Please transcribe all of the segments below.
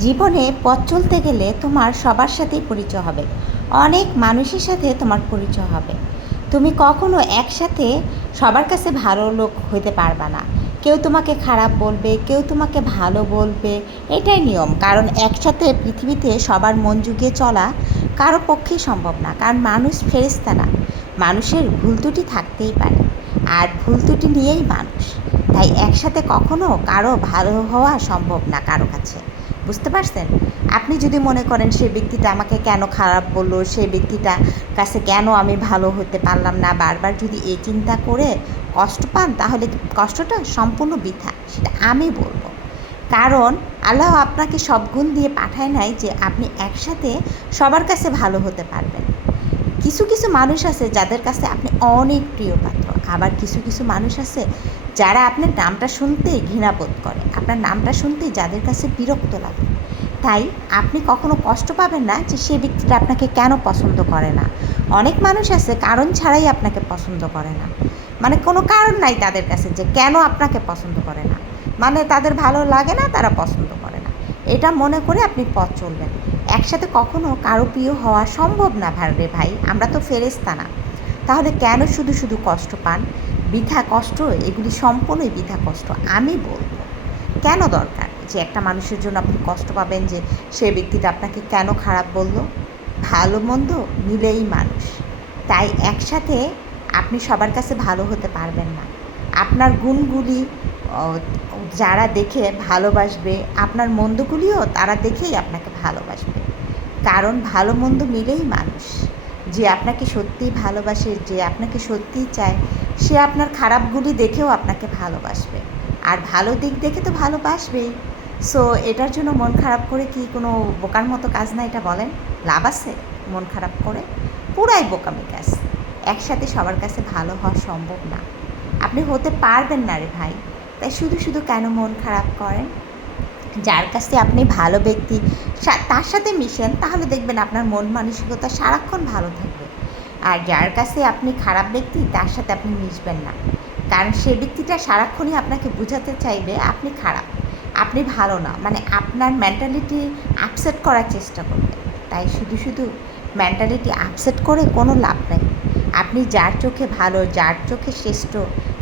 জীবনে পথ চলতে গেলে তোমার সবার সাথেই পরিচয় হবে। অনেক মানুষের সাথে তোমার পরিচয় হবে। তুমি কখনো একসাথে সবার কাছে ভালো লোক হতে পারবা না। কেউ তোমাকে খারাপ বলবে, কেউ তোমাকে ভালো বলবে, এটাই নিয়ম। কারণ একসাথে পৃথিবীতে সবার মন জুগিয়ে চলা কারও পক্ষেই সম্ভব না। কারণ মানুষ ফেরেস্তা না। মানুষের ভুল ত্রুটি থাকতেই পারে। আর ভুল ত্রুটি নিয়েই মানুষ। তাই একসাথে কখনো কারও ভালো হওয়া সম্ভব না কারও কাছে। বুঝতে পারছেন? আপনি যদি মনে করেন সেই ব্যক্তিটা আমাকে কেন খারাপ বলল সেই ব্যক্তিটা কাছে কেন আমি ভালো হতে পারলাম না, বারবার যদি এই চিন্তা করে কষ্ট পান, তাহলে কষ্টটা সম্পূর্ণ বৃথা, সেটা আমি বলব। কারণ আল্লাহ আপনাকে সব গুণ দিয়ে পাঠায় নাই যে আপনি একসাথে সবার কাছে ভালো হতে পারবেন। কিছু কিছু মানুষ আছে যাদের কাছে আপনি অনেক প্রিয় পাত্র, আবার কিছু কিছু মানুষ আছে যারা আপনার নামটা শুনতেই ঘৃণাবোধ করে। আপনার নামটা শুনতেই যাদের কাছে বিরক্ত লাগে। তাই আপনি কখনো কষ্ট পাবেন না যে সে ব্যক্তিটা আপনাকে কেন পছন্দ করে না। অনেক মানুষ আছে কারণ ছাড়াই আপনাকে পছন্দ করে না। মানে কোনো কারণ নাই তাদের কাছে যে কেন আপনাকে পছন্দ করে না। মানে তাদের ভালো লাগে না, তারা পছন্দ করে না। এটা মনে করে আপনি পথ চলবেন। একসাথে কখনো কারও প্রিয় হওয়া সম্ভব না রে ভাই। আমরা তো ফেরেস্তা না। তাহলে কেন শুধু শুধু কষ্ট পান? বৃথা কষ্ট, এগুলি সম্পূর্ণই বৃথা কষ্ট। আমি বলব কেন দরকার? যে একটা মানুষের জন্য আপনি কষ্ট পাবেন যে সে ব্যক্তিটা আপনাকে কেন খারাপ বলল? ভালো মন্দ মিলেই মানুষ। তাই একসাথে আপনি সবার কাছে ভালো হতে পারবেন না। আপনার গুণগুলি যারা দেখে ভালোবাসবে, আপনার মন্দগুলিও তারা দেখেই আপনাকে ভালোবাসবে। কারণ ভালো মন্দ মিলেই মানুষ। যে আপনাকে সত্যিই ভালোবাসে, যে আপনাকে সত্যিই চায়, সে আপনার খারাপগুলি দেখেও আপনাকে ভালোবাসবে। আর ভালো দিক দেখে তো ভালোবাসবেই সো এটার জন্য মন খারাপ করে কি কোনো বোকার মতো কাজ না এটা বলেন? লাভ আছে মন খারাপ করে? পুরাই বোকামি কাজ। একসাথে সবার কাছে ভালো হওয়া সম্ভব না। আপনি হতে পারবেন না রে ভাই। তাই শুধু শুধু কেন মন খারাপ করেন? যার কাছে আপনি ভালো ব্যক্তি তার সাথে মিশেন, তাহলে দেখবেন আপনার মন মানসিকতা সারাক্ষণ ভালো থাকবে। আর যার কাছে আপনি খারাপ ব্যক্তি, তার সাথে আপনি মিশবেন না। কারণ সে ব্যক্তিটা সারাক্ষণই আপনাকে বোঝাতে চাইবে, আপনি খারাপ। আপনি ভালো না মানে আপনার মেন্টালিটি আপসেট করার চেষ্টা করবে। তাই শুধু শুধু মেন্টালিটি আপসেট করে কোনো লাভ নেই। আপনি যার চোখে ভালো, যার চোখে শ্রেষ্ঠ,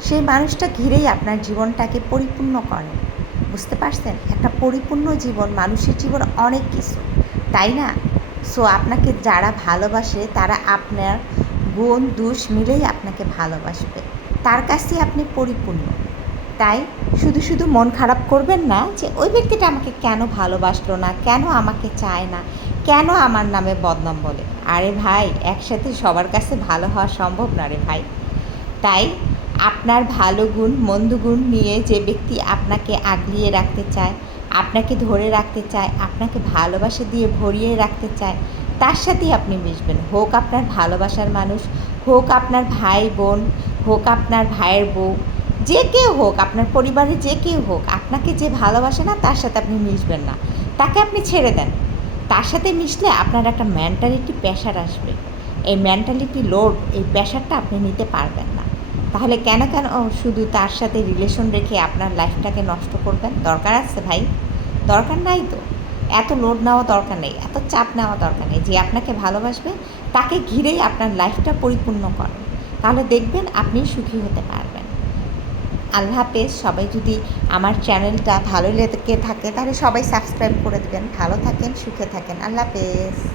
সেই মানুষটা ঘিরেই আপনার জীবনটাকে পরিপূর্ণ করেন বুঝতে পারছেন? একটা পরিপূর্ণ জীবন, মানুষের জীবন অনেক কিছু। তাই না? সো আপনাকে যারা ভালোবাসে, তারা আপনার গুণ, দোষ মিলেই আপনাকে ভালোবাসবে। তার কাছে আপনি পরিপূর্ণ। তাই শুধু শুধু মন খারাপ করবেন না যে ওই ব্যক্তিটা আমাকে কেন ভালোবাসলো না, কেন আমাকে চায় না, কেন আমার নামে বদনাম বলে। আরে ভাই, একসাথে সবার কাছে ভালো হওয়া সম্ভব না রে ভাই। তাই আপনার ভালো গুণ, মন্দ গুণ নিয়ে যে ব্যক্তি আপনাকে আগলিয়ে রাখতে চায়, আপনাকে ধরে রাখতে চায়, আপনাকে ভালোবাসা দিয়ে ভরিয়ে রাখতে চায়, তার সাথেই আপনি মিশবেন। হোক আপনার ভালোবাসার মানুষ, হোক আপনার ভাই, বোন হোক আপনার ভাইয়ের বউ, যে কেউ হোক, আপনার পরিবারে যে কেউ হোক, আপনাকে যে ভালোবাসে না, তার সাথে আপনি মিশবেন না। তাকে আপনি ছেড়ে দেন। তার সাথে মিশলে আপনার একটা মেন্টালিটি প্রেশার আসবে। এই মেন্টালিটি লোড এই প্রেশারটা আপনি নিতে পারবেন না। তাহলে কেন কেন শুধু তার সাথে রিলেশন রেখে আপনার লাইফটাকে নষ্ট করবেন? দরকার আছে ভাই? দরকার নাই তো। এত লোড নেওয়া দরকার নেই, এত চাপ নেওয়া দরকার নেই। যে আপনাকে ভালোবাসবে, তাকে ঘিরেই আপনার লাইফটা পরিপূর্ণ করেন তাহলে দেখবেন আপনি সুখী হতে পারবেন। আল্লাহ হাফেজ, সবাই যদি আমার চ্যানেলটা ভালো লেগে থাকে তাহলে সবাই সাবস্ক্রাইব করে দেবেন। ভালো থাকেন, সুখে থাকেন। আল্লাহ হাফেজ।